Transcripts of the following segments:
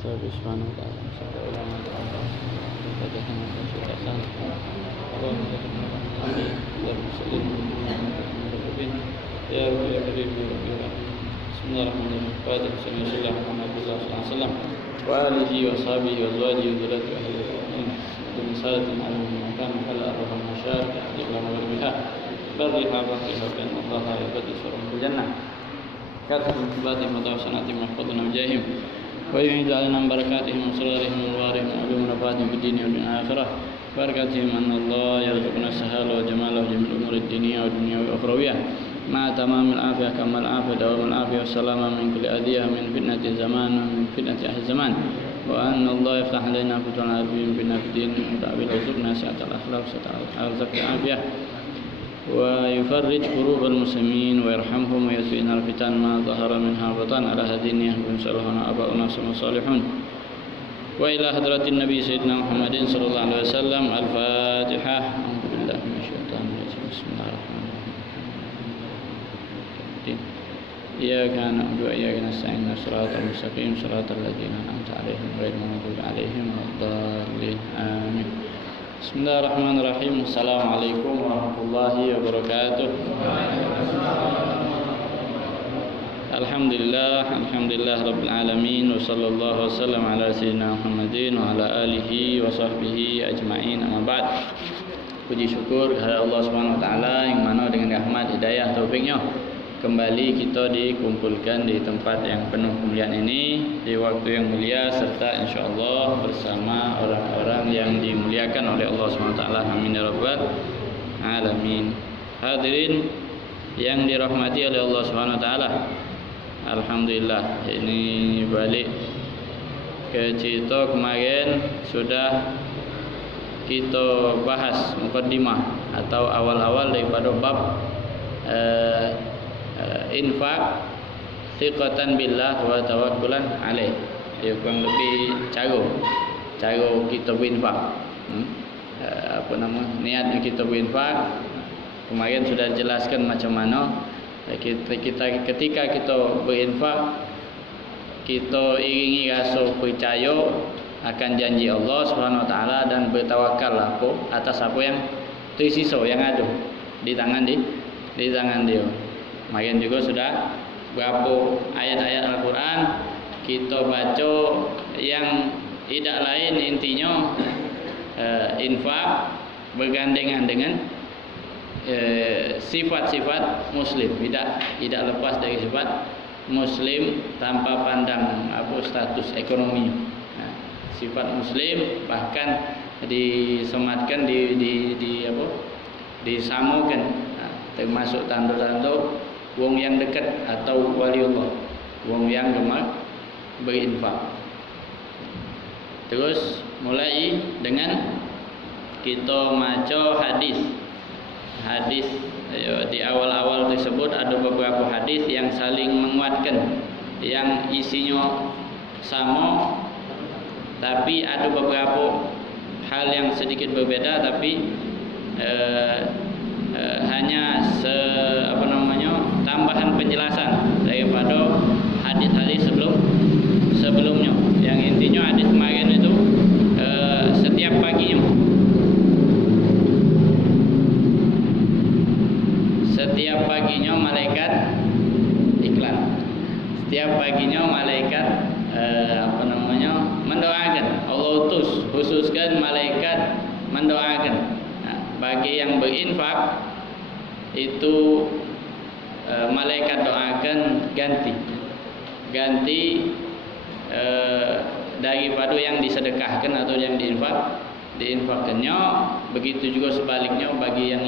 سبحانه وتعالى نسأل الله ما تعالى وفتحنا وشيء أحسن اللهم آمين اللهم صل يا رب يا كريم يا رب يا رب بسم الله الرحمن الرحيم فاتح سنة الله محمد صلى الله عليه وسلم وآله وصحبه وأزواجه وذريته أهل الأمين ومسالة على من كان محل أرواح المشارك إلى مغربها برها باطلها بأن الله يبدل سرهم في الجنة كاتب كباتهم وتوسناتهم واحفظنا وجاههم ويعيد علينا من بركاتهم وسرارهم وانوارهم وعلوم نفاتهم في الدين والآخرة بركاتهم أن الله يرزقنا السهالة وجمال وجميع الأمور الدينية والدنيا والأخروية مع تمام العافية كمال العافية دوام العافية والسلامة من كل أذية من فتنة الزمان ومن فتنة أهل الزمان وأن الله يفتح علينا فتوح العارفين بنا في الدين وتأويل وزرنا سعة الأخلاق سعة الأرزاق العافية ويفرج كروب المسلمين ويرحمهم ويزيلنا الفتن ما ظهر منها وبطن على هذه النية وإنشاء آباؤنا الصالحون وإلى حضرة النبي سيدنا محمد صلى الله عليه وسلم الفاتحة أعوذ بالله من الشيطان الرجيم بسم الله الرحمن الرحيم إياك نعبد وإياك نستعين صراط المستقيم صراط الذين أنعمت عليهم غير المغضوب عليهم ولا الضالين آمين بسم الله الرحمن الرحيم السلام عليكم ورحمة الله وبركاته الحمد لله رب العالمين وصلى الله وسلم على سيدنا محمد وعلى آله وصحبه أجمعين أما بعد. Puji syukur kepada Allah Subhanahu wa taala yang mana dengan rahmat hidayah taufiknya kembali kita dikumpulkan di tempat yang penuh kemuliaan ini di waktu yang mulia serta insyaallah bersama orang-orang yang dimuliakan oleh Allah Subhanahu wa taala. Amin ya rabbal alamin. Hadirin yang dirahmati oleh Allah Subhanahu wa taala. Alhamdulillah, ini balik ke cerita kemarin sudah kita bahas mukaddimah atau awal-awal daripada bab infak thiqatan billah wa tawakkulan alaih. Dia kurang lebih cara kita berinfak. Niatnya kita berinfak. Kemarin sudah jelaskan macam mana ketika kita berinfak kita iringi rasa percaya akan janji Allah Subhanahu wa taala dan bertawakal atas apa yang tersisa yang ada di tangan dia. Kemarin juga sudah berapa ayat-ayat Al-Quran kita baca yang tidak lain intinya infak bergandengan dengan sifat-sifat muslim, tidak lepas dari sifat muslim tanpa pandang status ekonomi. Sifat muslim bahkan disematkan disamakan termasuk tanda-tanda wong yang dekat atau waliullah, wong yang gemar berinfak. Terus mulai dengan kita maca hadis di awal-awal tersebut ada beberapa hadis yang saling menguatkan, yang isinya sama tapi ada beberapa hal yang sedikit berbeda tapi hanya tambahan penjelasan daripada hadis-hadis sebelumnya. Yang intinya hadis kemarin itu setiap paginya malaikat iklan. Setiap paginya malaikat mendoakan. Allah utus khususkan malaikat mendoakan. Bagi yang berinfak itu malaikat doakan ganti daripada yang disedekahkan atau yang diinfakkannya. Begitu juga sebaliknya bagi yang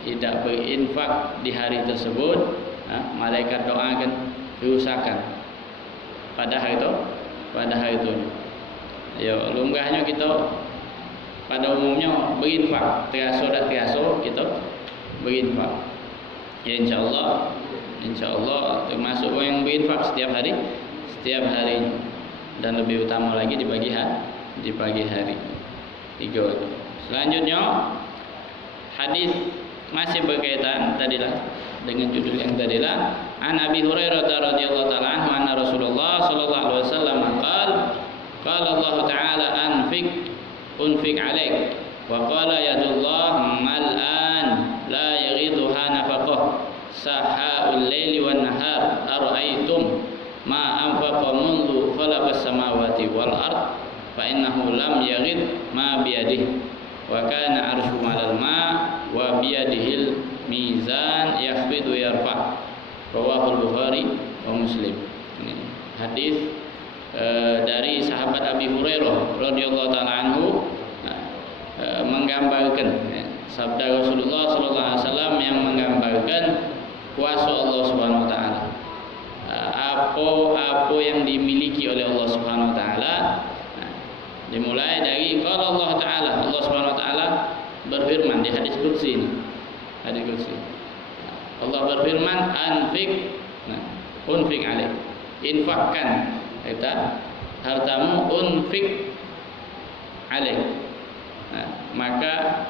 tidak berinfak di hari tersebut, malaikat doakan kerusakan pada hari itu. Ya, lumrahnya kita pada umumnya berinfak, terasa kita berinfak. Ya insyaallah termasuk orang yang berinfak setiap hari dan lebih utama lagi di pagi hari 3 waktu. Selanjutnya hadis masih berkaitan tadilah dengan judul yang tadi lah. An Abi Hurairah radhiyallahu taala anhu anna Rasulullah sallallahu alaihi wasallam qala Allah taala unfik alaik wa qala yadullah mal'an la yaghidha nafaqah sahaul laili wan nahar ara'aytum ma anfaqa mundu khalaqas samawati wal ard fa innahu lam yaghid ma biyadihi wa kana arsyu 'alal ma wa biyadihil mizan yakhfidu yarfa. Rawahul Bukhari wa Muslim. Ini hadis dari sahabat Abi Hurairah radhiyallahu taala anhu menggambarkan sabda Rasulullah sallallahu alaihi wasallam yang menggambarkan kuasa Allah Subhanahu wa taala. Apa yang dimiliki oleh Allah Subhanahu wa taala. Dimulai dari qala Allah taala, Allah Subhanahu wa taala berfirman di hadis qudsi ini. Hadis qudsi. Allah berfirman unfik alaik. Infakkan hartamu unfik alaik. Maka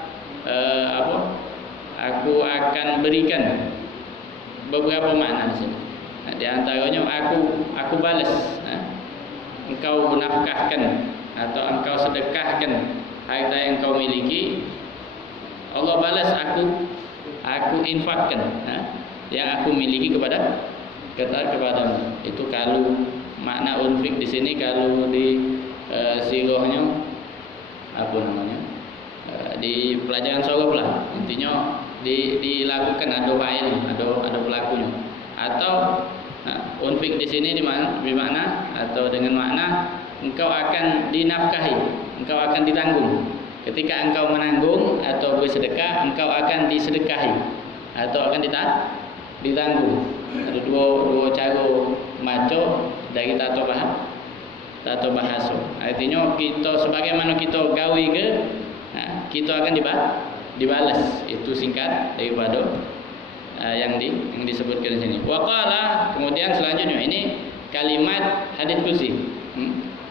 aku akan berikan beberapa makna di sini. Di antaranya aku balas. Engkau nafkahkan atau engkau sedekahkan harta yang kau miliki, Allah balas aku infakkan yang aku miliki kepadamu. Itu kalau makna unfik di sini, kalau di sirahnya apa namanya, di pelajaran sorab lah, intinya dilakukan ada fa'il, ada pelakunya. Atau unfik di sini bermakna atau dengan makna engkau akan dinafkahi, engkau akan ditanggung. Ketika engkau menanggung atau bersedekah, engkau akan disedekahi atau akan ditanggung. Ada dua cara maco dari tato bahasa. Artinya kita sebagaimana kita gawe ke, kita akan dibalas. Itu singkat daripada yang disebutkan di sini. Waqala, kemudian selanjutnya ini kalimat hadits qudsi.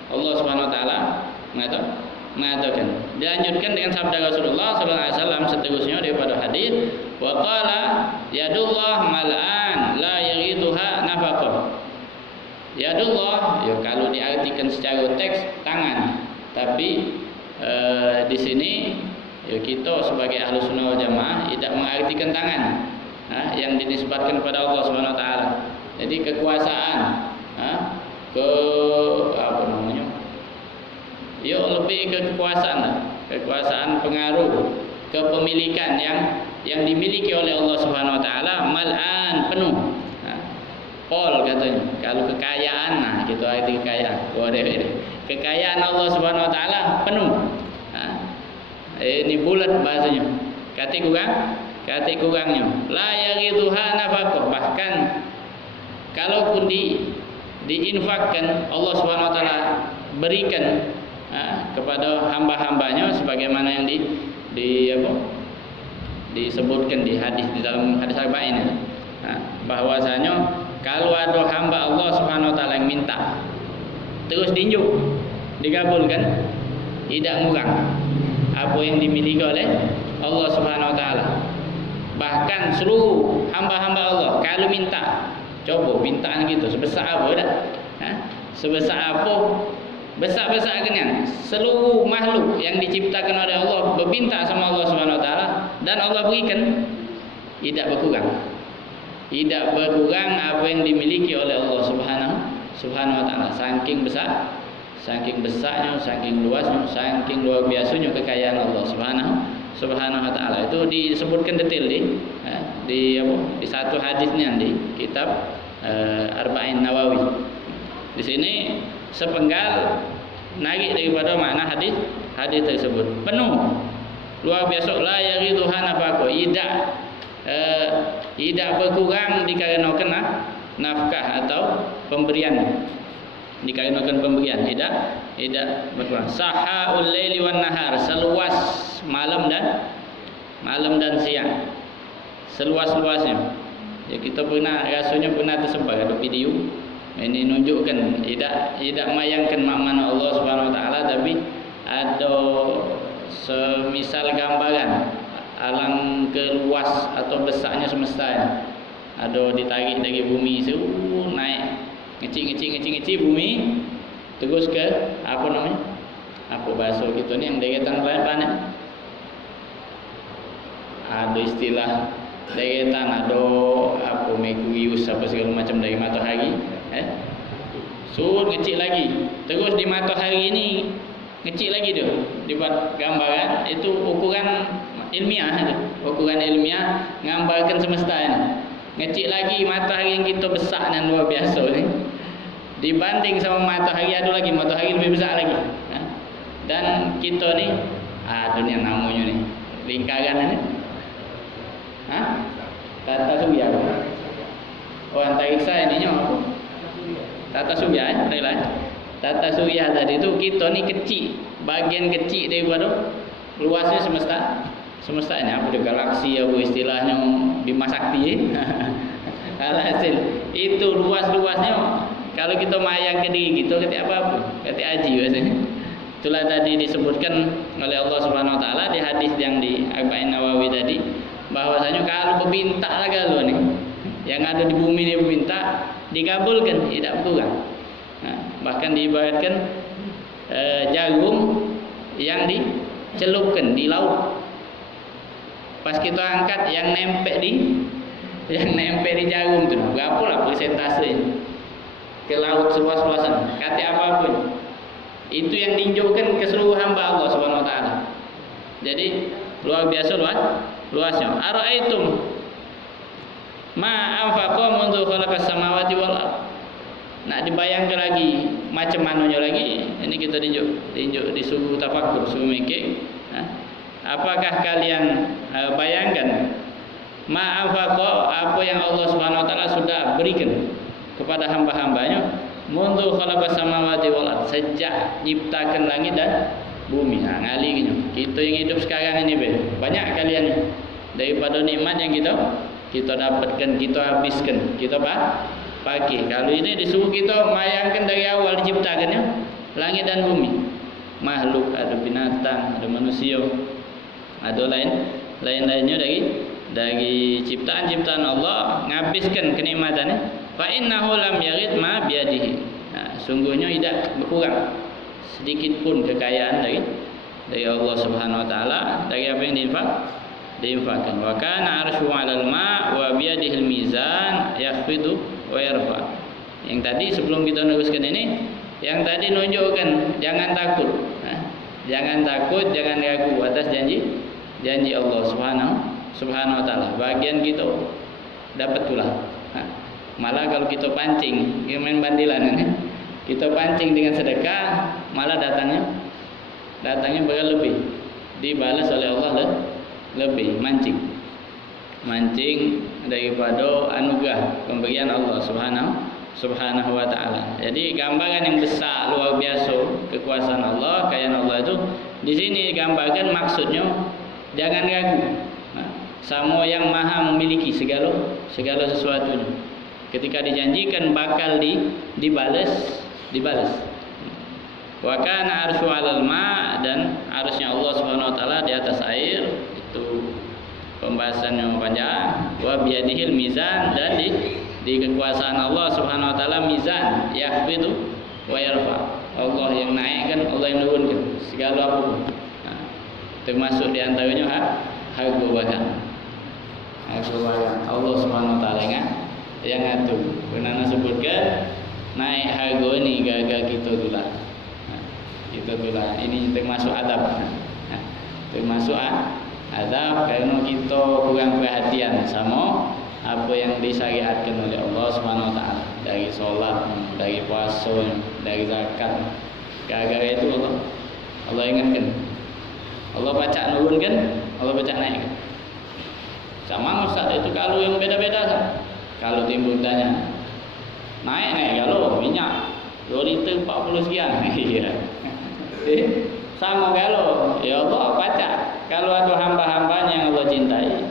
Allah Subhanahu wa taala mengatakan. Dilanjutkan dengan sabda Rasulullah sallallahu alaihi wasallam seterusnya daripada hadis, waqala yadullah mal'an la yaghidha nafaqah. Yadullah, ya kalau diartikan secara teks tangan, tapi di sini ya kita sebagai ahlu sunnah wal jamaah tidak mengartikan tangan yang dinisbatkan kepada Allah Subhanahu wa taala. Jadi kekuasaan apa namanya? Ya lebih ke kekuasaan pengaruh, kepemilikan yang dimiliki oleh Allah Subhanahu wa taala mal'an penuh. Pol katanya. Kalau kekayaan, gitu arti kekayaan. Kekayaan Allah Subhanahu wa taala penuh. Ini bulat bahasanya. Kati kurangnya. La yaghidha nafaqah. Bahkan kalaupun diinfakkan, Allah Subhanahu wa taala berikan kepada hamba-hambanya sebagaimana yang disebutkan di dalam hadis arba'in, bahwasanya kalau ada hamba Allah Subhanahu wa taala yang minta terus dikabulkan, tidak ngurang apa yang dimiliki oleh Allah Subhanahu wa taala. Bahkan seluruh hamba-hamba Allah kalau minta, coba mintaan gitu sebesar apa dah? Sebesar apa? Besar-besar kenyang. Seluruh makhluk yang diciptakan oleh Allah berminta sama Allah Subhanahu wa taala dan Allah berikan, tidak berkurang. Tidak berkurang apa yang dimiliki oleh Allah Subhanahu wa taala. Saking besarnya, saking luasnya, saking luar biasanya kekayaan Allah Subhanahu wa taala. Itu disebutkan detail di satu hadisnya di kitab Arba'in Nawawi. Di sini sepenggal narik daripada makna hadis tersebut. Penuh, luar biasa, la yaghidha nafaqah, tidak berkurang dikarenakan nafkah atau pemberian. Dikarenakan pemberian tidak berkurang. Sahaul laili wan nahar, seluas malam dan siang. Seluas-luasnya. Ya kita rasanya pernah tersebar ada video. Ini nunjukkan tidak mayangkan makna Allah Subhanahu wa taala, tapi ada semisal gambaran alam keluas atau besarnya semesta. ada ditarik dari bumi naik ngecik bumi terus ke apa namanya, apa bahasa kita ni yang deretan planet, ada istilah deretan, ada apa Merkurius apa segala macam dari matahari, ngecik lagi terus di matahari ni ngecik lagi tu dibuat gambaran. Itu ukuran ilmiah gambarkan semesta ni. Ngecik lagi matahari yang kita besar dan luar biasa ni, dibanding sama matahari ada lagi matahari lebih besar lagi. Dan kita ni dunia namanya ni lingkaran ni tata surya. Antariksa ininya apa? Tata surya tata surya tadi tu kita ni kecil, bagian kecil daripada luasnya semesta ini. Apa dia galaksi apa istilahnya Bima Sakti alhasil itu luas-luasnya kalau kita mayang ke diri kita kata apa kata aji biasanya. Itulah tadi disebutkan oleh Allah Subhanahu Wa Taala di hadis yang di Arba'in Nawawi tadi, bahwasanya kalau berminta lah kalau ni yang ada di bumi dia berminta dikabulkan, tidak berkurang. Bahkan diibaratkan jarum yang dicelupkan di laut. Pas kita angkat yang nempel di jarum tu, berapalah persentase ke laut seluas-luasan. Kata apapun, itu yang diinjaukan ke seluruh hamba Allah Subhanahu Wa Taala. Jadi luar biasa luasnya. Ara'aitum ma anfaqa mundu khalaqas samawati wal ardh. Nak dibayangkan lagi macam mananya lagi. Ini kita disuruh tafakkur, suruh mikir. Apakah kalian bayangkan ma anfaqa, apa yang Allah Subhanahu Wa Taala sudah berikan kepada hamba-hambanya, mundu khalaqas samawati wal ardh, sejak ciptakan langit dan bumi. Ngalinya kita yang hidup sekarang ini banyak kalian daripada nikmat yang kita dapatkan, kita habiskan, kita pakai. Kalau ini disuruh kita bayangkan dari awal diciptakannya langit dan bumi, makhluk, ada binatang, ada manusia, ada lain-lainnya dari ciptaan-ciptaan Allah, ngabiskan kenikmatannya. Fa innahu lam yarid ma biyadihi. Sungguhnya tidak berkurang sedikit pun kekayaan dari Allah Subhanahu Wa Taala dari apa yang diinfakkan. Wa kana arsyu 'alal ma wa biyadihil mizan yakhfidu wa yarfa. Yang tadi sebelum kita meneruskan ini, yang tadi nunjukkan jangan takut. Jangan takut, jangan ragu atas janji Allah Subhanahu Wa Taala. Bagian kita dapat tulah. Malah kalau kita pancing, kita main bandilan ini, kita pancing dengan sedekah, malah datangnya berlebih, dibalas oleh Allah lebih, mancing daripada anugerah pemberian Allah Subhanahu Wa Taala. Jadi gambaran yang besar luar biasa kekuasaan Allah, kekayaan Allah itu di sini digambarkan, maksudnya jangan ragu sama yang maha memiliki segala sesuatunya. Ketika dijanjikan bakal dibalas. Wa kana arsyu 'alal ma, dan arsy-Nya Allah Subhanahu Wa Taala di atas air. Itu pembahasannya panjang. Wa biyadihil mizan, dan di kekuasaan Allah Subhanahu Wa Taala mizan, yakhfidu wa yarfa. Allah yang naikkan, Allah yang turunkan segala apapun. Termasuk di antaranya harga barang. Allah Subhanahu Wa Taala yang ngatur. Pernah sebutkan naik harga ni gara-gara kita tulah. Ini termasuk adab. Termasuk adab kerana kita kurang perhatian sama apa yang disyariatkan oleh Allah Subhanahu Wa Taala, dari solat, dari puasa, dari zakat. Gara-gara itu Allah ingatkan. Allah baca nurunkan, Allah baca naikkan. Sama Ustaz itu kalau yang beda-beda. Kalau timbul tanya, naik kalau minyak 2 liter 40 sekian. Iya. Sama kalau ya Allah baca. Kalau ada hamba-hambanya yang Allah cintai,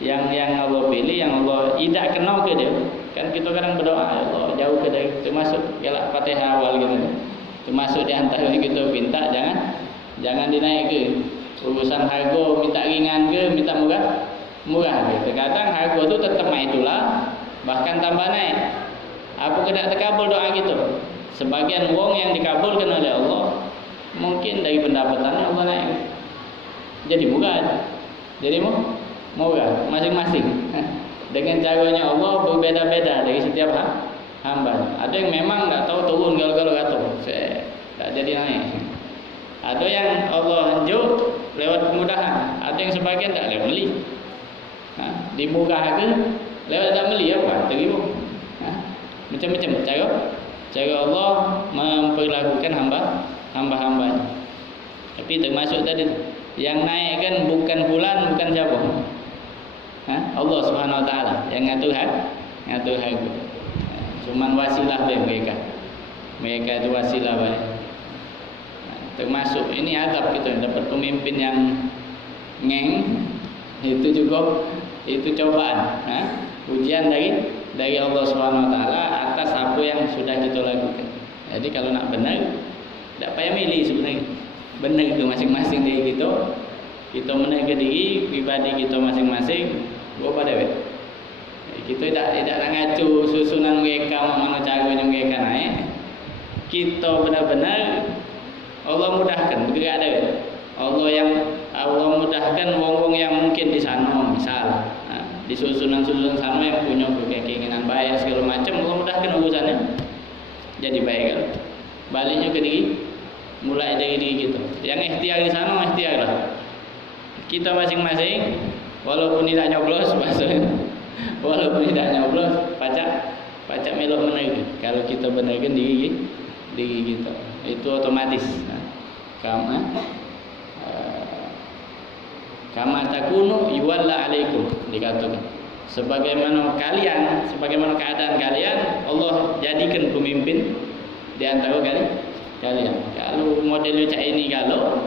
yang Allah pilih, yang Allah tidak kenal ke dia. Kan kita kadang berdoa, ya Allah jauh ke dia, termasuk gelak Fatihah awal gitu. Termasuk di antara kita minta jangan dinaik ke. Urusan harga minta ringan ke minta murah. murah. Terkadang harga tu tetap itulah, bahkan tambah naik. Apa kedak terkabul doa gitu? Sebagian wong yang dikabulkan oleh Allah mungkin dari pendapatannya Allah naik, jadi murah. Jadi murah masing-masing. Dengan caranya Allah berbeda-beda dari setiap hamba. Ada yang memang nggak tahu turun kalau jatuh, tak jadi naik. Ada yang Allah anjuk lewat kemudahan. Ada yang sebagian tak lewat beli. Dimurahkan lewat tak beli apa? Terima. Macam-macam cara Allah memperlakukan hamba-hambanya. Tapi termasuk tadi yang naik kan bukan fulan, bukan siapa? Allah Subhanahu Wa Taala yang ngatur harga. Cuman wasilah mereka. Mereka itu wasilah baik. Termasuk ini adab kita dapat pemimpin yang ngeng, itu juga itu cobaan, ujian dari Allah Subhanahu Wa Taala atas apa yang sudah kita lakukan. Jadi kalau nak benar, tak payah milih sebenarnya. Benar itu masing-masing dari kita menaikkan diri pribadi kita masing-masing. Buat apa? Kita tidak nak ngacu susunan mereka mana caranya mereka naik. Kita benar-benar Allah mudahkan bergerak ada. Allah mudahkan wong-wong yang mungkin di sana misal di susunan-susunan sana yang punya keinginan baik segala macam, Allah mudahkan urusannya jadi baik kan. Baliknya ke diri, mulai dari diri kita. Yang ikhtiar di sana ikhtiar lah. Kita masing-masing walaupun tidak nyoblos maksudnya, walaupun tidak nyoblos pacak melok menaik. Kalau kita benarkan diri kita, itu otomatis. Kama takunu yuwalla alaikum, dikatakan sebagaimana keadaan kalian Allah jadikan pemimpin di antara kalian. Kalau modelnya cak ini, kalau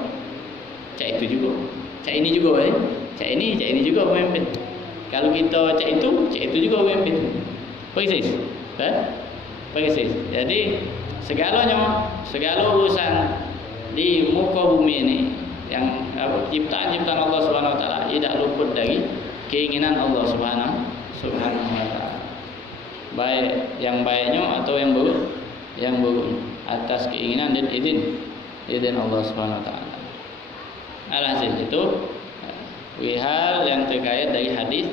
cak itu juga, cak ini juga cak ini juga pemimpin. Kalau kita cak itu juga pemimpin. Persis. Persis. Jadi segala urusan di muka bumi ini yang ciptaan Allah Subhanahu Wa Taala tidak luput dari keinginan Allah Subhanahu Wa Taala. Baik yang baiknya atau yang buruk, atas keinginan dan izin Allah Subhanahu Wa Taala. Alhasil itu hal yang terkait dari hadis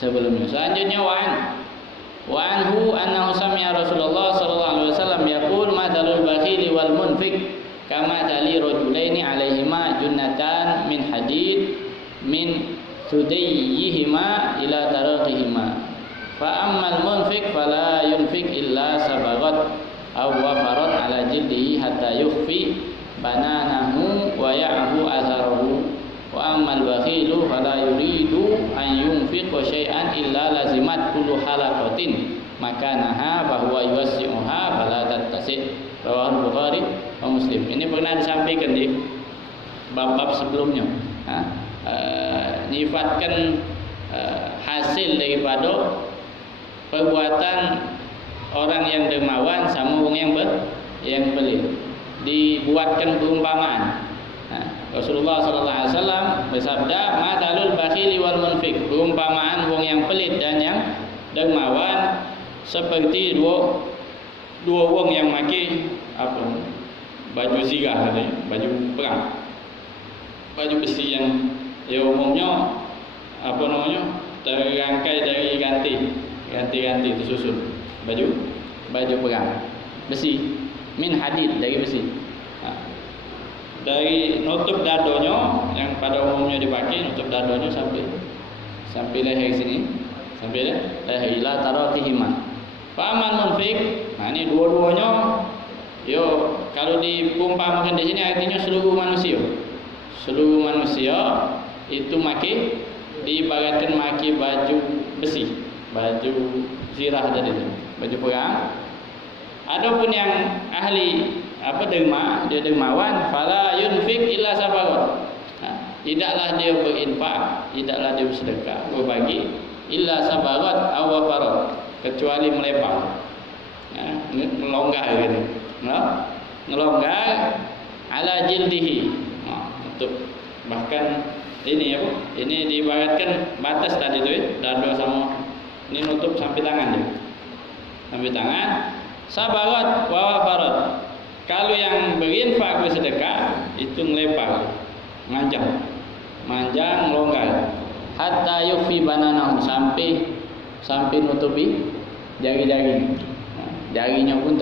sebelumnya. Selanjutnya wa anhu annahu sami'a Rasulullah sallallahu alaihi wasallam yaqul mathalul bakhili wal munfiq kama tali rajulaini alaihima junnatan min hadid min sudayyihima ila taraqihima fa ammal munfiq fala yunfiq illa sabagat aw wafarat ala jildihi hatta yukhfi bananahu wa ya'hu atharahu wa ammal bakhilu fala yuridu an yunfiqa syai'an illa lazimat kullu halaqatin makanaha bahwa yuwasi'uha fala tattasi'. Rawahu Bukhari wa Muslim. Ini pernah disampaikan di bab-bab sebelumnya. Nyifatkan hasil daripada perbuatan orang yang dermawan sama orang yang pelit. Dibuatkan perumpamaan. Rasulullah sallallahu alaihi wasallam bersabda, "Mathalul bakhili wal munfiq." Perumpamaan orang yang pelit dan yang dermawan seperti dua orang yang maki baju zirah tadi, baju perang, baju besi yang umumnya terangkai dari ganti tersusun, baju perang besi min hadid, dari besi, dari nutup dadonya yang pada umumnya dipakai, nutup dadonya sampai leher sini, sampai leher ila taratihima. Fa'amal munfiq, ini dua-duanya. Kalau diumpamakan di sini artinya seluruh manusia. Seluruh manusia itu diibaratkan maki baju besi, baju zirah tadi itu, baju perang. Adapun yang ahli dermawan, fala yunfiq illa sabarat. Tidaklah dia berinfak, tidaklah dia bersedekah, berbagi, illa sabarat aw wafarat, kecuali melempar, melonggar gitu, ngelonggar ala jildihi, untuk bahkan ini apa? Ini diibaratkan batas tadi tu dada sama ini nutup sampai tangan dia. Sampai tangan. Sabarat wa wafarat. Kalau yang berinfak bersedekah itu ngelepar, manjang, longgar. Hatta yufi bananahu sampai nutupi jari-jari. Jarinya pun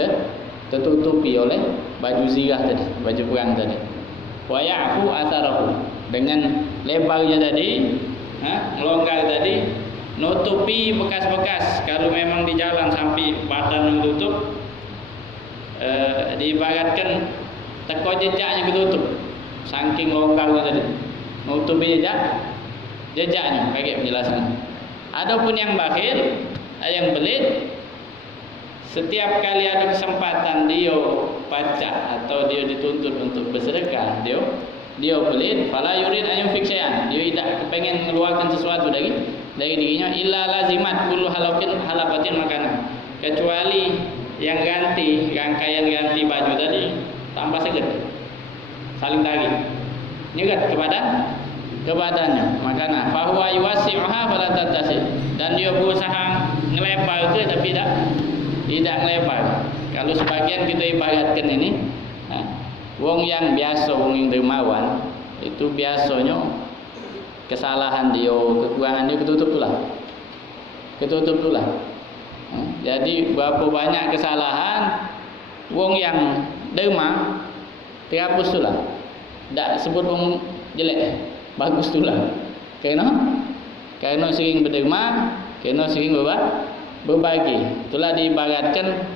tertutupi oleh baju zirah tadi, baju perang tadi. Wa ya'fu atharahu, dengan lebarnya tadi, melonggar tadi, nutupi bekas-bekas. Kalau memang di jalan sampai badan yang tutup, diibaratkan teko jejaknya ketutup, saking longgarnya tadi, nutupi jejaknya. Bagi penjelasan. Adapun yang bakhil, yang pelit, setiap kali ada kesempatan dia baca atau dia dituntut untuk bersedekah, dia pelit, fala yurid an yunfik syai'an, dia tidak kepengen mengeluarkan sesuatu dari dirinya, illa lazimat kullu halafatin makanan, kecuali yang rangkaian ganti baju tadi tanpa seget, saling tarik, nyegat kepadanya makanan, fahuwa yuwasi'uha fala tattasi, dan dia berusaha ngelepar ke tapi tidak lebar. Kalau sebagian kita ibaratkan ini, wong yang biasa, wong yang dermawan, itu biasanya kesalahan dia, kekurangan dia ketutup tulah. Jadi berapa banyak kesalahan wong yang derma terhapus tulah. Tak sebut wong jelek, bagus tulah. Kerana sering berderma, kerana sering berbagi. Itulah diibaratkan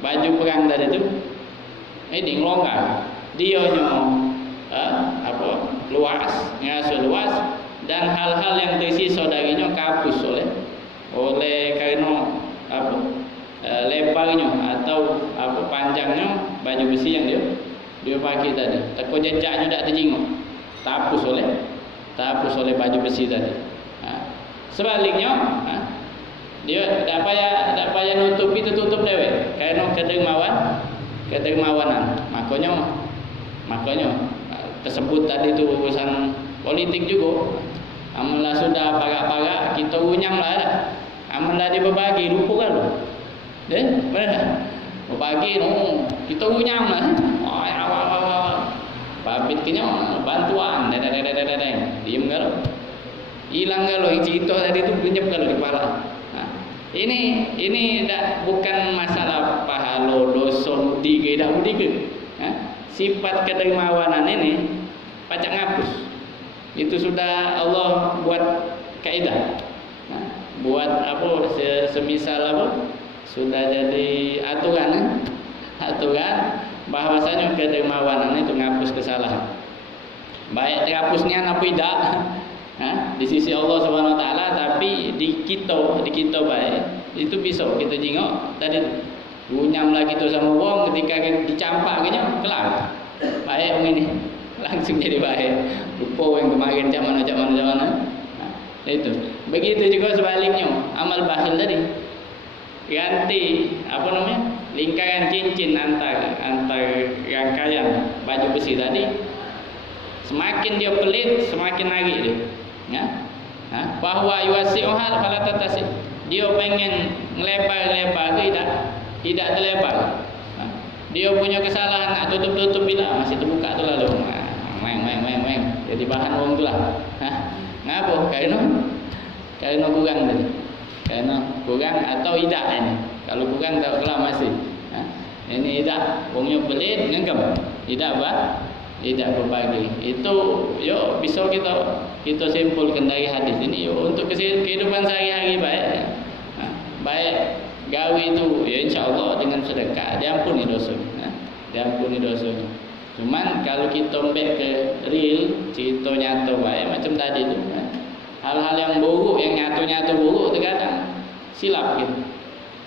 baju perang tadi tu ini longgar, dia luas, ngasuh luas, dan hal-hal yang tersisa darinya kapus oleh kerana lebarnya atau panjangnya baju besi yang dia pakai tadi. Teko jejaknya tak terjinguk, terhapus oleh baju besi tadi. Sebaliknya, dia tak payah nutupi, tertutup dewe kerana kedermawanan. Makanya tersebut tadi tu urusan politik juga. Amanlah sudah parak-parak, kita unyamlah dah. Amanlah dia berbagi, lupa kan lu. Benar. Berbagi kita unyamlah. Babit kena bantuan, diam kalau. Hilang kalau cerita tadi tu lenyap kalau di kepala. Ini bukan masalah pahala dosa mudi ke tak mudi ke. Sifat kedermawanan ini pacak ngapus. Itu sudah Allah buat kaidah. Buat semisal sudah jadi aturan bahwasanya kedermawanan itu ngapus kesalahan. Baik terhapusnya apa tidak di sisi Allah Subhanahu Wa Taala, tapi di kita baik itu bisa kita jengok tadi unyam lagi tu sama wong ketika dicampak kena kelar baik ini langsung jadi baik, lupa yang kemarin cak mana itu. Begitu juga sebaliknya amal bakhil tadi, ganti lingkaran cincin antar rangkaian baju besi tadi, semakin dia pelit semakin lagi dia. Bahwa yuwasi'uha fala tattasi, dia pengen ngelebar tidak terlebar. Dia punya kesalahan nak tutup bila masih terbuka tu lalu jadi bahan wong tu lah. Ngapa? Kerana kurang tadi. Kerana kurang atau tidak ini. Kalau kurang tak kelar masih. Ini tidak, wongnya pelit ngengkam. Tidak berbagi. Itu bisa kita simpulkan dari hadis ini untuk kehidupan sehari-hari baik gawe itu insya-Allah dengan sedekah diampuni dosa. Cuman kalau kita ambil ke real, cerita nyata macam tadi tu, hal-hal yang buruk, yang nyata buruk terkadang silap gitu,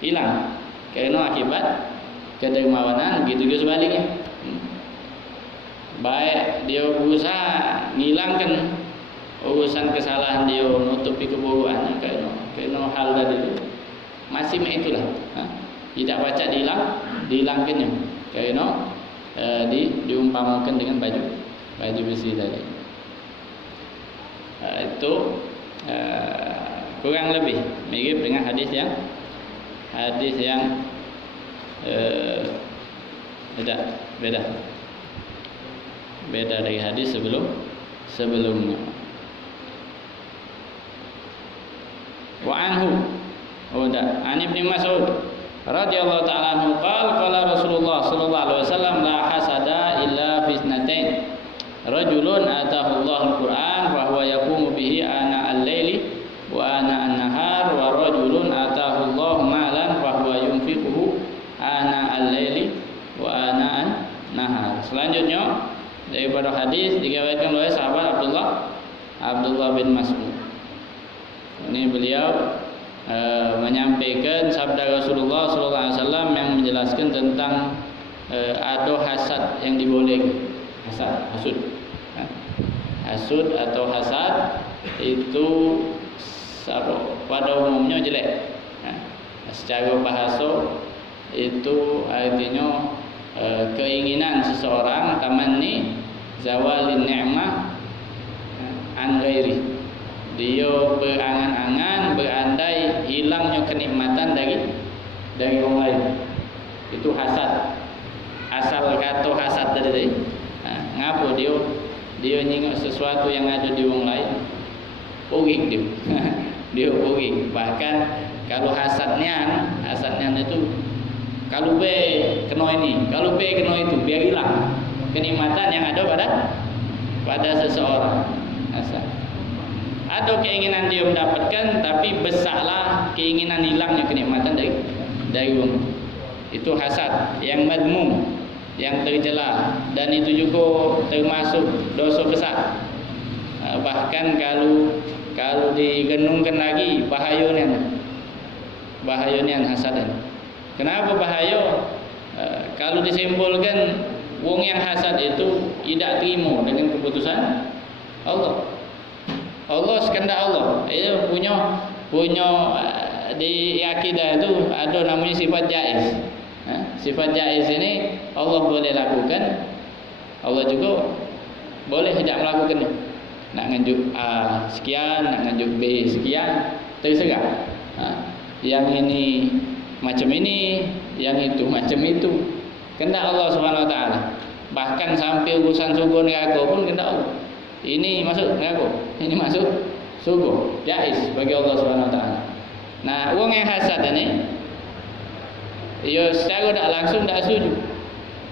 hilang kerana akibat kedermawanan. Begitu juga sebaliknya. Baik dia berusaha ngilangkan urusan kesalahan dia, nutupi keburukannya kerana hal tadi itu masih itulah tidak baca dihilangkannya kerana diumpamakan dengan baju besi tadi. itu kurang lebih mirip dengan hadis yang beda dari hadis sebelumnya. Wa anhu an Ibnu Mas'ud radhiyallahu ta'ala anhu qala Rasulullah sallallahu alaihi wasallam la hasada illa fi ithnatain rajulun atahu Allahul Qur'an wa huwa yaqumu bihi ana al-laili wa ana an-nahar wa rajulun atahu Allahu malan fa huwa yunfiquhu ana al-laili wa ana an-nahar. Selanjutnya daripada hadis diriwayatkan oleh sahabat Abdullah bin Mas'ud. Ini beliau menyampaikan sabda Rasulullah sallallahu alaihi wasallam yang menjelaskan tentang ada hasad yang dibolehkan. Hasud atau hasad itu pada umumnya jelek. Secara bahasa itu artinya keinginan seseorang tamanni zawalin ni'mah an ghairi. Dia berangan-angan, berandai hilangnya kenikmatan dari orang lain. Itu hasad. Asal kata hasad tadi. Ngapa dia nyingok sesuatu yang ada di orang lain? Porik dia. Dia porik. Bahkan kalau hasadnya itu kalau B kena ini, kalau B kena itu, biar hilang kenikmatan yang ada pada seseorang. Hasad. Ada keinginan dia mendapatkan, tapi besarlah keinginan hilangnya kenikmatan dari orang. Itu hasad yang madmum, yang tercela, dan itu juga termasuk dosa besar. Bahkan kalau digenungkan lagi bahayanya hasad. Kenapa bahaya? Kalau disimbolkan wong yang hasad itu tidak terima dengan keputusan Allah. Allah sekehendak Allah. Itu punya di akidah itu ada namanya sifat jaiz. Sifat jaiz ini Allah boleh lakukan, Allah juga boleh tidak melakukannya. Nak nganjuk A sekian, nak nganjuk B sekian, terserah. Yang ini macam ini, yang itu macam itu. Kehendak Allah Subhanahu wa taala. Bahkan sampai urusan surga neraka pun kehendak Allah. Ini masuk neraka, ini masuk surga. Jaiz bagi Allah Subhanahu wa taala. Nah, orang yang hasad ini ia secara tak langsung tak setuju.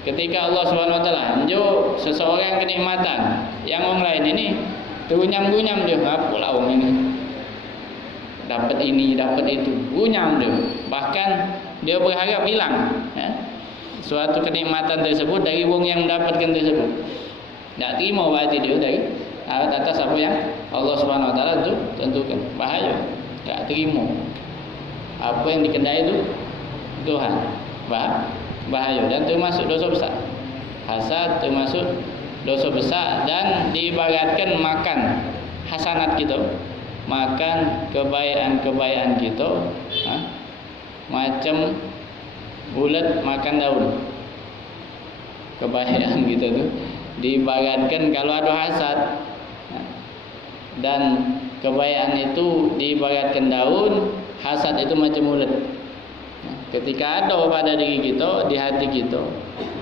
Ketika Allah Subhanahu wa taala anjur seseorang kenikmatan yang orang lain ini terunyam-gunyam dia, apalah orang ini dapat ini, dapat itu, gunyam dia. Bahkan dia berharap hilang suatu kenikmatan tersebut dari orang yang mendapatkan tersebut. Tak terima berarti dia dari atas apa yang Allah Subhanahu wa taala itu tentukan. Bahaya. Tak terima apa yang dikehendaki itu Tuhan. Bahaya dan termasuk dosa besar. Hasad termasuk dosa besar dan diibaratkan makan hasanat kita, makan kebaikan kita, macam bulat makan daun. Kebaikan kita tu diibaratkan kalau ada hasad dan kebaikan itu diibaratkan daun, hasad itu macam ulat. Ketika ada pada diri kita, di hati kita,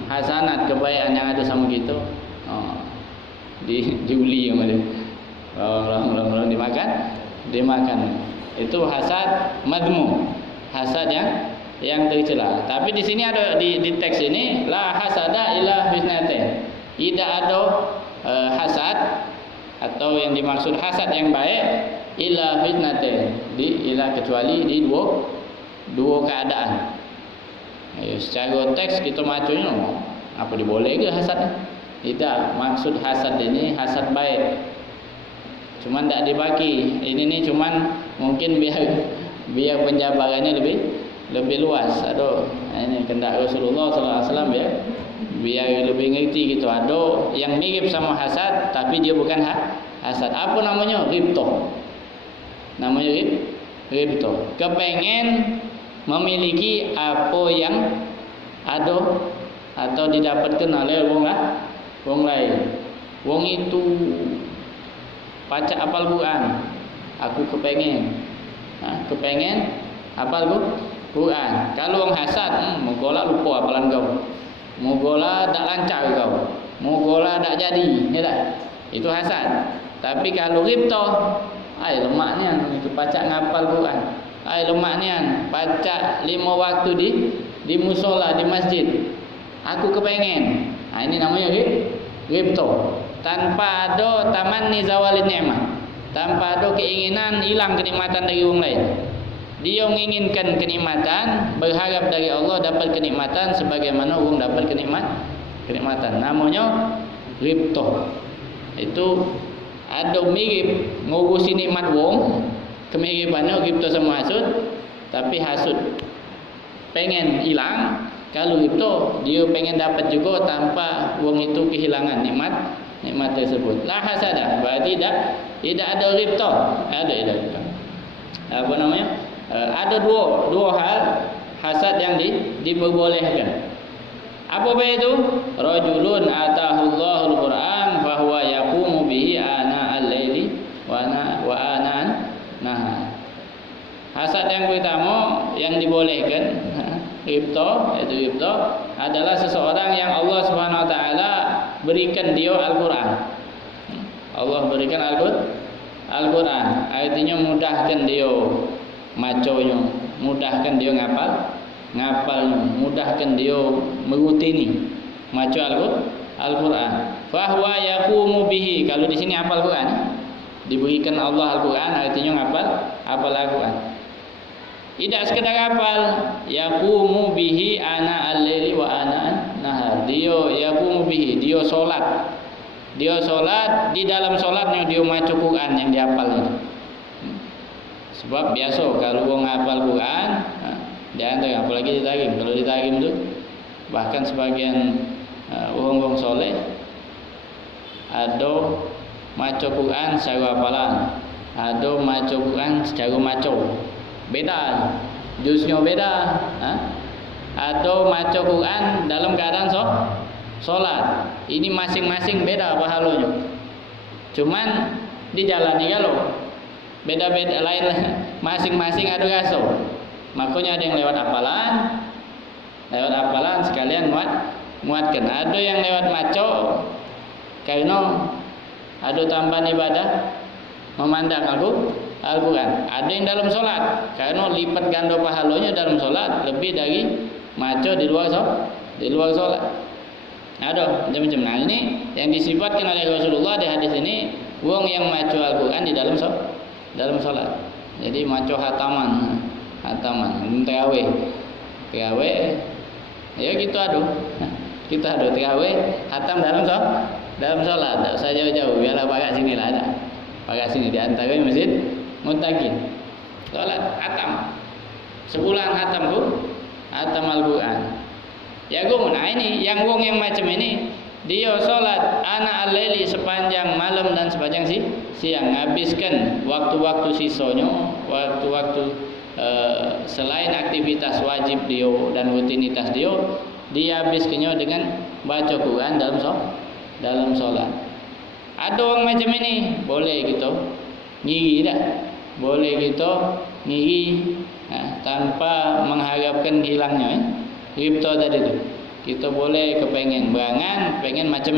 hasanat kebaikan yang ada sama kita, diuli sama dia, dimakan. Itu hasad madmum, hasad yang tercela. Tapi di sini ada di teks ini la hasada illa bisnatain. Tidak ada hasad atau yang dimaksud hasad yang baik illa fitnatain, kecuali di dua keadaan. Secara teks kita macamnya apa diboleh ke hasad? Tidak, maksud hasad ini hasad baik. Cuman tak dibagi. Ini cuman mungkin biar penjabarannya lebih luas. Aduh, ini kehendak Rasulullah sallallahu alaihi wasallam biar lebih ngerti gitu. Ada yang mirip sama hasad tapi dia bukan hasad. Apa namanya? Ghibtah. Namanya ghibtah. Kepengen memiliki apa yang ada atau didapatkan oleh wong lain. Wong itu baca hafal Quran. Aku kepengen hafal Quran. Kalau orang hasad, mogalah lupa hafalan kau. Mogalah tak lancar kau. Mogalah tak jadi, ya tak? Itu hasad. Tapi kalau ghibtah, ai lemak nian itu baca ngapal Quran. Ai lemak nian baca 5 waktu di musola, di masjid. Aku kepengen. Ini namanya ghibtah. Tanpa ada tamanni zawalin ni'mah. Tanpa ada keinginan hilang kenikmatan dari orang lain. Dia menginginkan kenikmatan, berharap dari Allah dapat kenikmatan sebagaimana orang dapat kenikmatan. Namanya ghibtah. Itu ada mirip ngurusi nikmat wong, kemiripannya ghibtah sama hasud, tapi hasud pengen hilang. Kalau ghibtah dia pengen dapat juga tanpa wong itu kehilangan nikmat tersebut. La hasada, berarti tidak ada ghibtah. Ada. Apa namanya? Ada dua hal hasad yang diperbolehkan. Apa itu? Rajulun atahullahu al-Qur'an fa huwa yaqumu bihi ana al-laili wa ana nahar. Hasad yang pertama yang dibolehkan, ghibtah adalah seseorang yang Allah Subhanahu wa taala berikan dia Al-Qur'an. Allah berikan Al-Qur'an, artinya mudahkan dia maconya, mudahkan dia ngapalnya, mudahkan dia merutini maco Al-Qur'an. Fa huwa yaqumu bihi. Kalau di sini hafal Quran, diberikan Allah Al-Qur'an artinya hafal Al-Qur'an. Tidak sekedar hafal, yaqumu bihi ana al-laili wa ana nahar. Dia yaqumu bihi, dia solat. Dia solat, di dalam solatnya dia maca Quran yang dihafalnya. Sebab biasa kalau orang hafal Quran, dia antara apalagi ditarim. Kalau ditarim tu bahkan sebagian orang-orang soleh ada maca Quran secara hafalan, ada maca Quran secara maco. Beda, juznya beda. Ada maca Quran dalam keadaan solat. Ini masing-masing beda pahalanya. Cuman dijalani kalau beda-beda lain, masing-masing ada rasa. Makanya ada yang lewat hafalan sekalian muatkan. Ada yang lewat maco karena ada tambahan ibadah memandang Al-Quran. Ada yang dalam solat karena lipat ganda pahalanya dalam solat lebih dari maco di luar solat. Ada macam-macam. Nah, ini yang disifatkan oleh Rasulullah di hadis ini, wong yang maco Al-Quran di dalam solat. Jadi maco hataman, terawih. Ya kita ada terawih, hatam dalam solat. Tak usah jauh-jauh, biarlah pakai sini lah ada. Pakai sini di antara masjid Muttaqin. Solat hatam. Sebulan hatam Al-Quran. Ya gum, nah ini yang wong yang macam ini, dia solat ana al-laili sepanjang malam dan sepanjang siang, habiskan waktu-waktu sisanya, waktu-waktu selain aktivitas wajib dia dan rutinitas dia habiskannya dengan baca Quran dalam solat. Ada orang macam ini, boleh kita ngiri tak? Boleh kita ngiri tanpa mengharapkan hilangnya. Ghibtah tadi tu, kita boleh kepengen berangan, pengen macam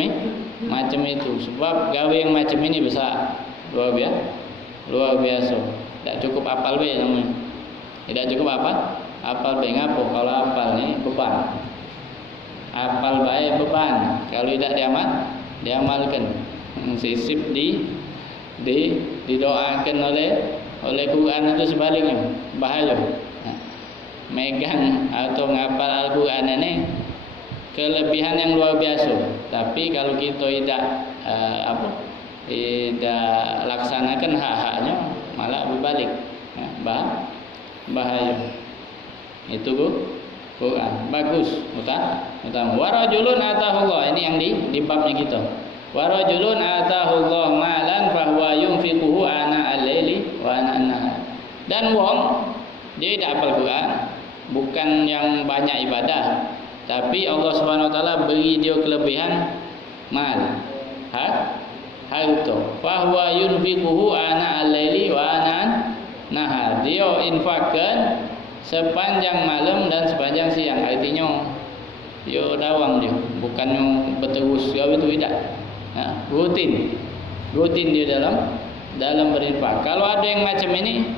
itu. Sebab gawe yang macam ini besar, luar biasa. Tak cukup apal be namanya. Tidak cukup apal be ngapo? Kalau apal ni beban. Apal baik beban. Kalau tidak diamalkan. Sisip didoakan oleh Quran itu sebaliknya bahaya. Megang atau ngapal Al-Quran ini kelebihan yang luar biasa. Tapi kalau kita tidak laksanakan hak-haknya, malah berbalik, bahaya. Itu Quran bagus, utama. Warajulun atahullah, ini yang di babnya kita. Warajulun atahullah malan fahuwa yunfiquhu ana al-laili wa ana an-nahar. Dan wong dia tidak hafal Quran, bukan yang banyak ibadah, tapi Allah Subhanahu wa taala beri dia kelebihan mal, harta. Fa huwa yunfiquhu ana al-laili wa ana nahar. Dia infakkan sepanjang malam dan sepanjang siang. Artinya dia dawang dia, bukannya berterus gawe itu tidak. Rutin dia dalam berinfak. Kalau ada yang macam ini,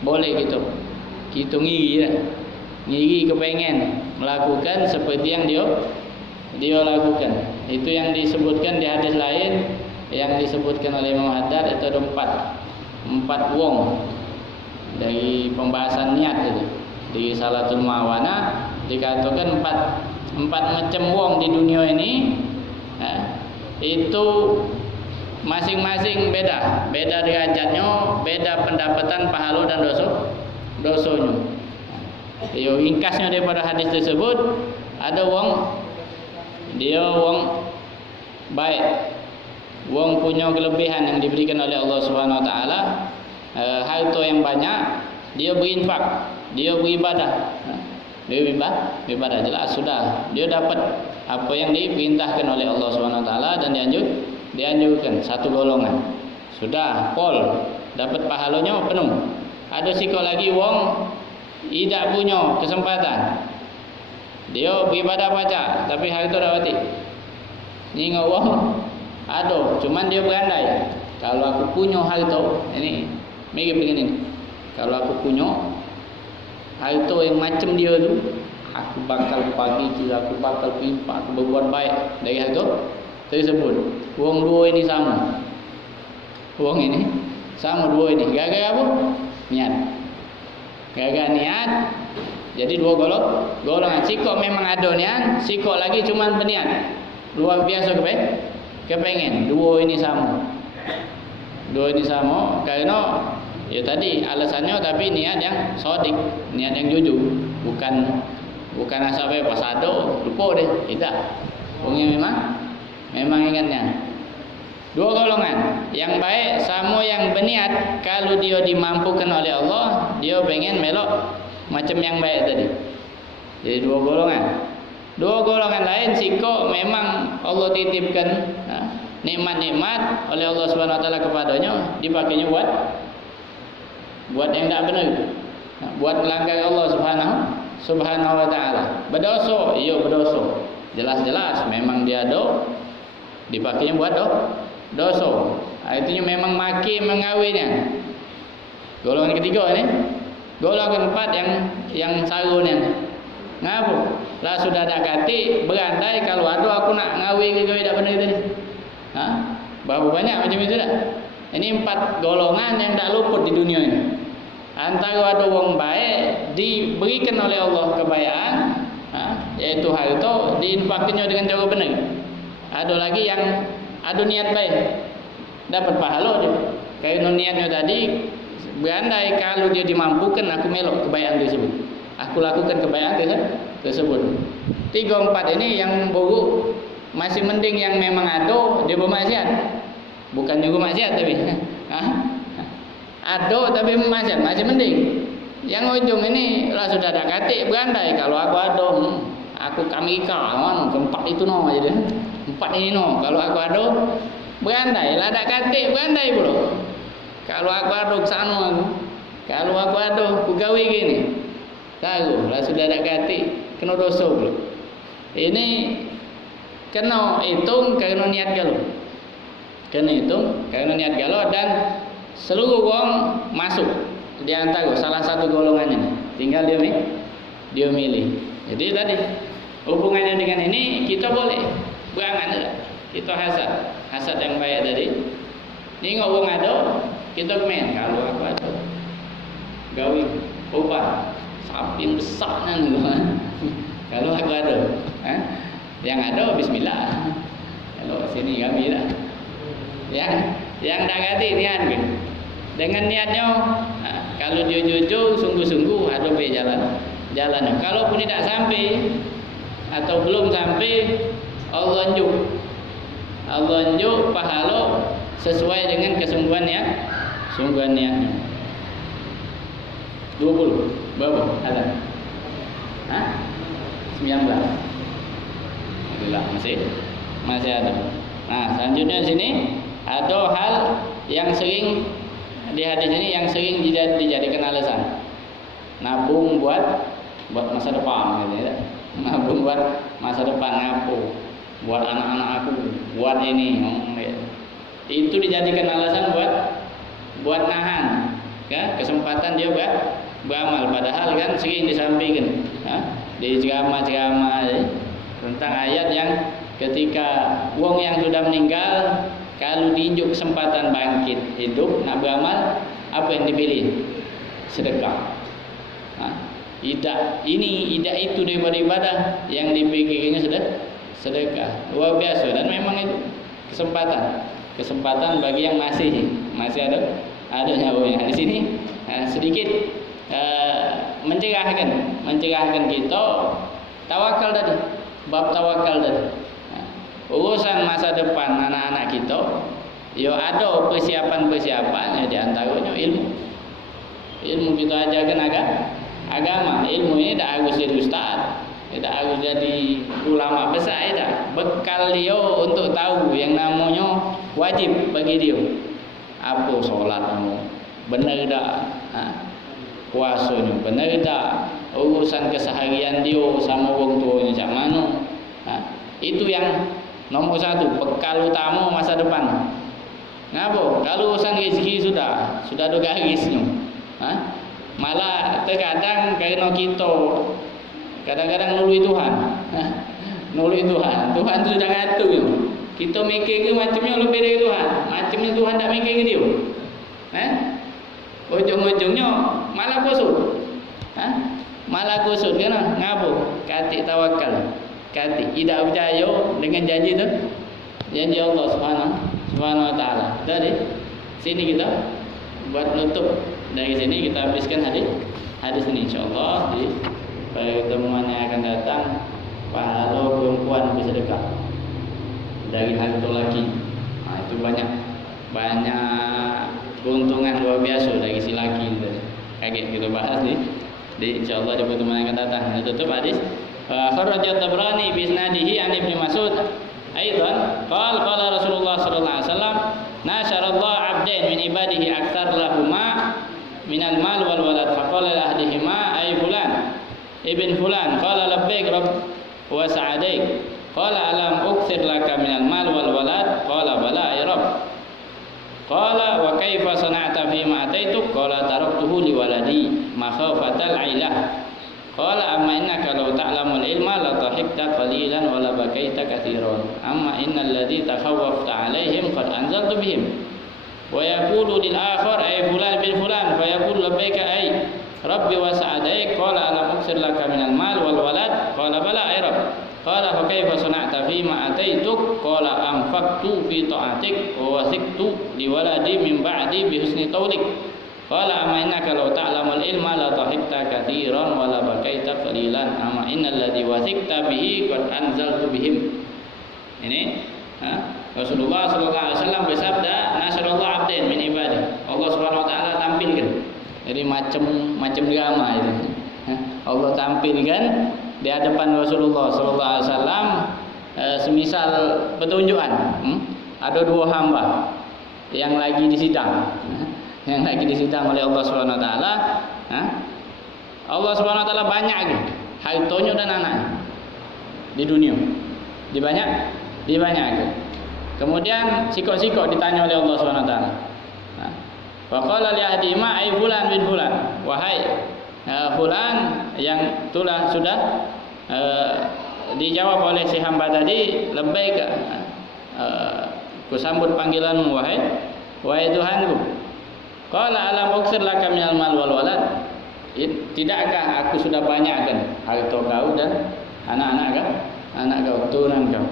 boleh gitu. Kita ngiri lah. Ngiri kepengen melakukan seperti yang dia lakukan. Itu yang disebutkan di hadis lain yang disebutkan oleh Imam Haddad, itu ada empat wong dari pembahasan niat itu. Di Salatul Muawana dikatakan empat macam wong di dunia ini, itu masing-masing beda derajatnya, beda pendapatan pahala dan dosanya. Yo ringkasnya daripada hadis tersebut, ada wong dia wong baik, wong punya kelebihan yang diberikan oleh Allah Subhanahu Wa Taala, harta yang banyak, dia berinfak, dia beribadah. Dia beribadah jelas sudah dia dapat apa yang diperintahkan oleh Allah Subhanahu Wa Taala dan dianjurkan satu golongan. Sudah pol dapat pahalanya penuh. Ada sikok lagi wong tidak punya kesempatan. Dia beribadah baca tapi harta dah mati. Nyingok wong ada, cuman dia berandai. Kalau aku punya harta ini mirip dengan ini. Kalau aku punya harta yang macam dia tu, aku bakal pagi tu, aku bakal pimpak, aku berbuat baik dari harta tersebut. Wong dua ini sama. Wong ini sama dua ini. Gara-gara apa? Niat. Gara-gara niat. Jadi dua golongan. Sikok memang ada niat, sikok lagi cuma berniat. Luar biasa kepengen. Dua ini sama. Karena ya tadi alasannya, tapi niat yang sodik, niat yang jujur, bukan asal pas ada lupa deh, tidak. Wongnya memang ingatnya. Dua golongan, yang baik sama yang berniat, kalau dia dimampukan oleh Allah, dia pengen melok macam yang baik tadi. Jadi dua golongan. Dua golongan lain sikok memang Allah titipkan nikmat-nikmat oleh Allah Subhanahu Wa Taala kepadanya, dipakainya buat yang tak benar, buat melanggar Allah Subhanahu Wa Taala. Berdosa, iya berdosa. Jelas-jelas memang dia dipakainya buat dosa. Artinya memang makin mengawinnya. Golongan ketiga ini, golongan keempat yang sarunnya. Ngapa? Lah sudah ada kati berandai kalau ada aku nak ngawin ke tak benar tadi. Berapa banyak macam itu dah. Ini 4 golongan yang tak luput di dunia ini. Antara ada orang baik diberikan oleh Allah kebaikan, yaitu harta, diinfakkannya dengan cara benar. Ada lagi yang ada niat baik, dapat pahala dia. Karena niatnya tadi berandai kalau dia dimampukan, aku melok kebaikan tersebut, aku lakukan kebaikan tersebut. 3-4 ini yang buruk, masih mending yang memang ada dia bermaksiat. Bukan juga maksiat tapi ada tapi maksiat masih mending. Yang ujung ini lah sudah ada katik berandai kalau aku ada, aku kamika keempat itu jadi 4 ini kalau aku ada berandai lah ada katik berandai pula. Kalau aku ada ke sana kalau aku ada aku gawe gini, tahu lah sudah ada katik kena dosa pula. Ini kena hitung karena niat galau. Karena niat galau dan seluruh orang masuk di antara salah satu golongannya. Tinggal dia milih. Jadi tadi hubungannya dengan ini kita boleh berangan, kita hasad yang baik tadi. Ini ngomong ada, kita main kalau aku ada gawe ubah sapi besarnya kalau aku ada, yang ada bismillah. Kalau sini kami lah. Yang tak ganti niat gitu. Dengan niatnya, kalau dia jujur, sungguh-sungguh ada jalan. Kalaupun tidak sampai atau belum sampai, Allah unjuk pahala sesuai dengan kesungguhan niatnya. 20 berapa ada? 19. Alhamdulillah masih ada. Nah, selanjutnya sini Ada hal yang sering di hadis ini yang sering dijadikan alasan. Nabung buat masa depan gitu ya. Nabung buat masa depan ngapo, buat anak-anak aku, buat ini. Itu dijadikan alasan buat nahan kesempatan dia beramal, padahal kan sering disampaikan di ceramah-ceramah tentang ayat yang ketika wong yang sudah meninggal kalau diinjuk kesempatan bangkit hidup nak beramal, apa yang dipilih? Sedekah. Tidak itu daripada ibadah yang dipikirnya sedekah. Luar biasa, dan memang itu kesempatan bagi yang masih ada nyawanya. Di sini sedikit mencerahkan kita tawakal tadi, bab tawakal tadi. Urusan masa depan anak-anak kita, ada persiapan di antaranya ilmu kita ajarkan agama. Ilmu ini tak harus jadi ustaz, tak harus jadi ulama besar, bekal dia untuk tahu yang namanya wajib bagi dia. Apa solatmu benar tak, puasanya benar tak, urusan keseharian dia sama orang tuanya macam mana. Itu yang nomor satu, bekal utama masa depan. Ngapa? Kalau urusan rezeki sudah ada garisnya. Malah terkadang karena kita kadang-kadang nului Tuhan. Tuhan itu sudah ngatur. Kita mikir ke macamnya lebih dari Tuhan. Macamnya Tuhan tak mikir ke dia. Ujung-ujungnya malah kusut. Malah kusut kan? Ngapa? Katik tawakal. Katik tidak percaya dengan janji itu. Janji Allah Subhanahu wa taala. Dari sini kita buat nutup, dari sini kita habiskan hadis ini, insyaallah di pertemuan yang akan datang. Pahala perempuan bersedekah dari harta laki, itu banyak keuntungan luar biasa dari si laki itu. Kaget kita bahas di insyaallah di pertemuan yang akan datang. Tutup hadis kharrajat Tabrani bi isnadihi an Ibnu Mas'ud aidan qala Rasulullah sallallahu alaihi wasallam nasyarallahu 'abdan min ibadihi aktsar lahuma minal mal wal walad faqala li ahdihima ay fulan ibn fulan qala labbaik rabb wa sa'adaik qala alam ukthir laka minal mal wal walad qala bala ya rabb qala wa kaifa sana'ta fi ma ataituk qala taraktuhu li waladi makhafatal ailah qala amma innaka law ta'lamul ilma la dhahikta qalilan wa la bakaita katsiran amma innal ladzi takhawwafta 'alaihim qad anzaltu bihim wa yaqulu lil akhar ay fulan bil fulan fa yaqulu labbaika ay rabbi wa sa'adaik qala alam uksir laka minal mal wal walad qala bala ay rabb qala fa kaifa sana'ta fi ma ataituk qala anfaqtu fi ta'atik wa wasiqtu li waladi min ba'di bi husni tawlik qala amma innaka law ta'lamul ilma la dhahikta katsiran wa la bakaita qalilan amma innal ladzi wasiqta bihi qad anzaltu bihim. Ini Rasulullah sallallahu alaihi wasallam bersabda nasyarallahu 'abdan min ibadah. Allah Subhanahu wa taala tampilkan. Jadi macam drama itu. Allah tampilkan di hadapan Rasulullah sallallahu alaihi wasallam semisal petunjukan. Ada dua hamba yang lagi disidang. Oleh Allah Subhanahu wa taala. Allah Subhanahu wa taala banyak hartanya dan anaknya di dunia. Dibanyak. Kemudian sikok-sikok ditanya oleh Allah Subhanahu wa taala. Wa qala li ahdihima ay fulan bin fulan. Wahai fulan yang sudah dijawab oleh si hamba tadi, labbaik kusambut panggilanmu wahai Tuhanku. Qala alam uksir laka minal mal wal walad. Tidakkah aku sudah banyakkan harta kau dan anak kau, turunan kau?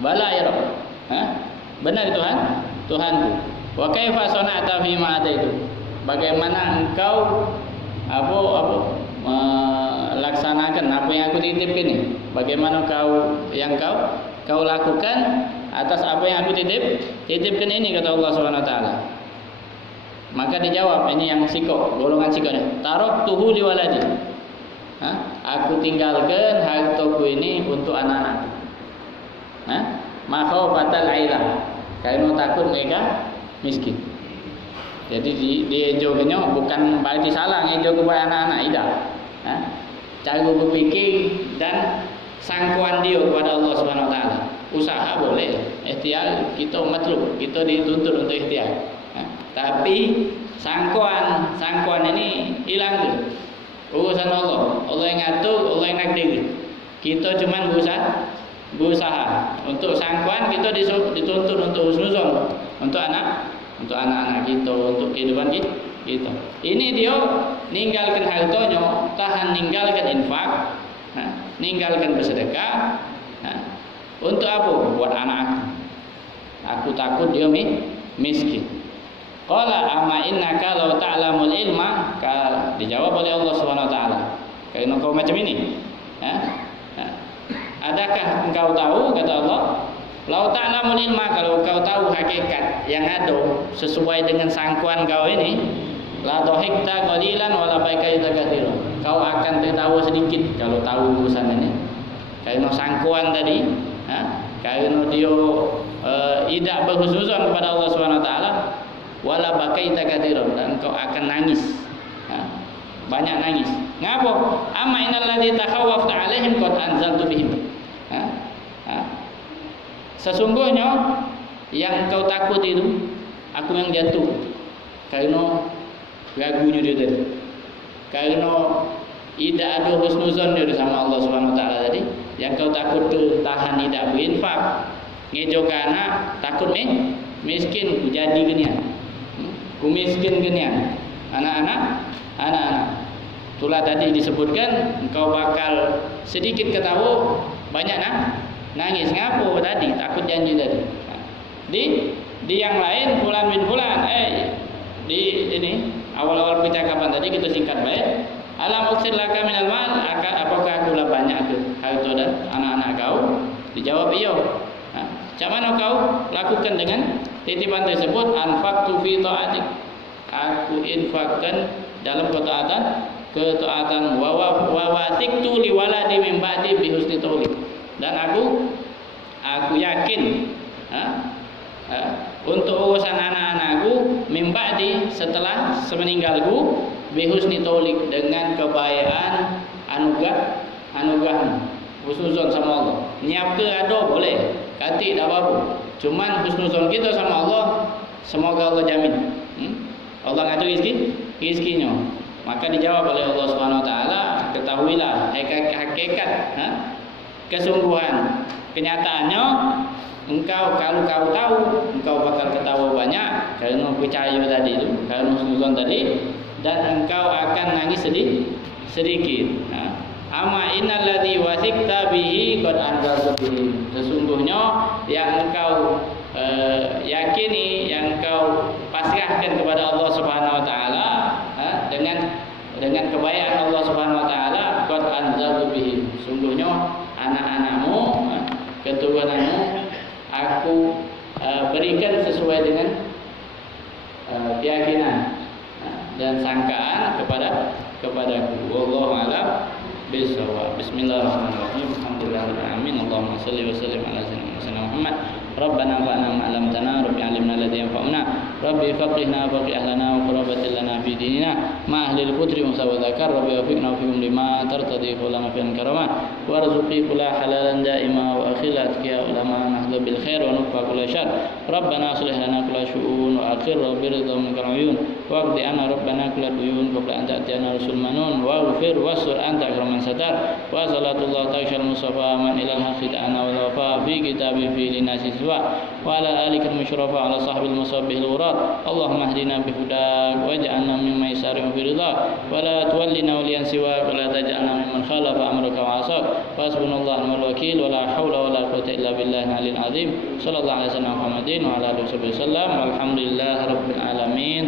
Bala ya Rabb. Benar Tuhanku. Wa kaifa sana'ta fi ma ataitu? Bagaimana engkau laksanakan apa yang aku titipkan ini? Bagaimana kau lakukan atas apa yang aku titipkan ini, kata Allah Subhanahu wa taala. Maka dijawab, ini yang golongan sikoknya. Taraktuhu li waladi. Aku tinggalkan hartaku ini untuk anak-anak. Makhafatal ailah. Karena takut mereka miskin. Jadi dia joganya bukan berarti salah ngejo kepada anak-anak, tidak. Cara berpikir dan sangkuan dia kepada Allah Subhanahu Wa Taala. Usaha boleh, ikhtiar kita matlub, kita dituntut untuk ikhtiar. Tapi sangkuan ini hilang tu. Urusan Allah yang ngatur, Allah yang nakdir. Kita cuma berusaha. Untuk sangkuan kita dituntut untuk husnuzon, untuk anak-anak kita, untuk kehidupan kita. Ini dia ninggalkan hartanya, tahan ninggalkan infak, ninggalkan bersedekah. Untuk apa? Buat anak aku takut dia miskin. Qala amma innaka law ta'lamul ilma, dijawab oleh Allah Subhanahu Wa Taala. Kalau kau macam ini, adakah engkau tahu, kata Allah, law ta'lamul ilma, kalau kau tahu hakikat yang ada sesuai dengan sangkuan kau ini, la dhahikta qalilan wa la bakaita katsiran. Kau akan tertawa sedikit kalau tahu urusan ini. Karena sangkuan tadi, karena dia tidak berhusnuzon kepada Allah Subhanahu Wa Taala, wala bakaita katsiran, dan kau akan nangis, banyak nangis. Ngapa? Amma innal ladzi takhawwafta alaihim qad anzaltu bihim. Sesungguhnya yang kau takut itu aku yang jatuh. Karena ragunya dia tadi, karena tidak ada husnuzon dia sama Allah Subhanahu Wa Taala tadi. Yang kau takut tu tahan tidak berinfak, ngejo anak, takut miskin, ku jadi genian, ku miskin genian, anak-anak. Itulah tadi disebutkan engkau bakal sedikit ketawa, banyak nangis. Ngapo tadi? Takut janji tadi. Di yang lain fulan bin fulan, di ini awal-awal percakapan tadi kita singkat baik. Alam uksir laka minal mal, apakah aku lah banyak harta dan anak-anak kau? Dijawab iya. Macam mana kau lakukan dengan titipan tersebut? Anfaqtu fi ta'atik, aku infakkan dalam ketaatan wa wasiktu li waladi min ba'di bi husni taulik, dan aku yakin untuk urusan anak-anakku min ba'di, setelah semeninggalku, bi husni taulik, dengan kebahagiaan anugerah husnuzon sama Allah. Niat ke ada boleh, kati tak apa-apa. Cuman husnuzon kita sama Allah, semoga Allah jamin. Allah ngatur rezekinya. Maka dijawab oleh Allah Subhanahu Wa Taala, ketahuilah hakikat kesungguhan kenyataannya. Engkau kalau kau tahu, engkau bakal ketawa banyak karena percaya tadi itu, karena husnuzon tadi, dan engkau akan nangis sedikit. Amma innal ladzi wasikta bihi qad anzaltu bihi, sesungguhnya yang engkau yakini, yang engkau pasrahkan kepada Allah Subhanahu Wa Taala, dengan kebaikan Allah Subhanahu Wa Taala, qad anzaltu bihi, sungguhnya anak-anakmu, keturunanmu aku berikan sesuai dengan keyakinan dan sangkaan kepadaku. Wallahu a'lam bishawab. Bismillahirrahmanirrahim. Alhamdulillahirabbil alamin. Allahumma shalli wa sallim ala sayyidina Muhammad. Rabbana anfa'na ma 'allamtana, rabbi 'allimna alladhi yanfa'una, rabbi faqihna faqih ahlana wa qurbatil lana fi dinina ma ahlil qudri wa sabadakar, rabbi wafiqna fihim lima tartadi lana fi'an karama, warzuqi kula halalan daima wa akhil atqiya ulama nahdu bil khair wa nufa kula syar. Rabbana aslih lana kula syu'un wa akhir rabbi ridha minkal uyun wa qdi anna rabbana kula duyun qabla an ta'tiyana rasul manun wa ghfir wasur anta akraman satar wa salatullah ta'ala mustafa man ilal haqqi ta'ana wa wafa fi kitabi fi linasi wa ala alika al-musyrafa ala sahbil musabbih al-urat. Allahumma hdina bihudak waj'alna mimman yasari'u fi ridha wa la tuwallina waliyan siwa wa la taj'alna mimman khalafa amraka wa 'asab. Hasbunallahu wa ni'mal wakeel wa la haula wa la quwwata illa billahi al-'aliyyil 'azim. Sallallahu alaihi wasallam Muhammadin wa ala alihi wasallam. Walhamdulillahi rabbil alamin.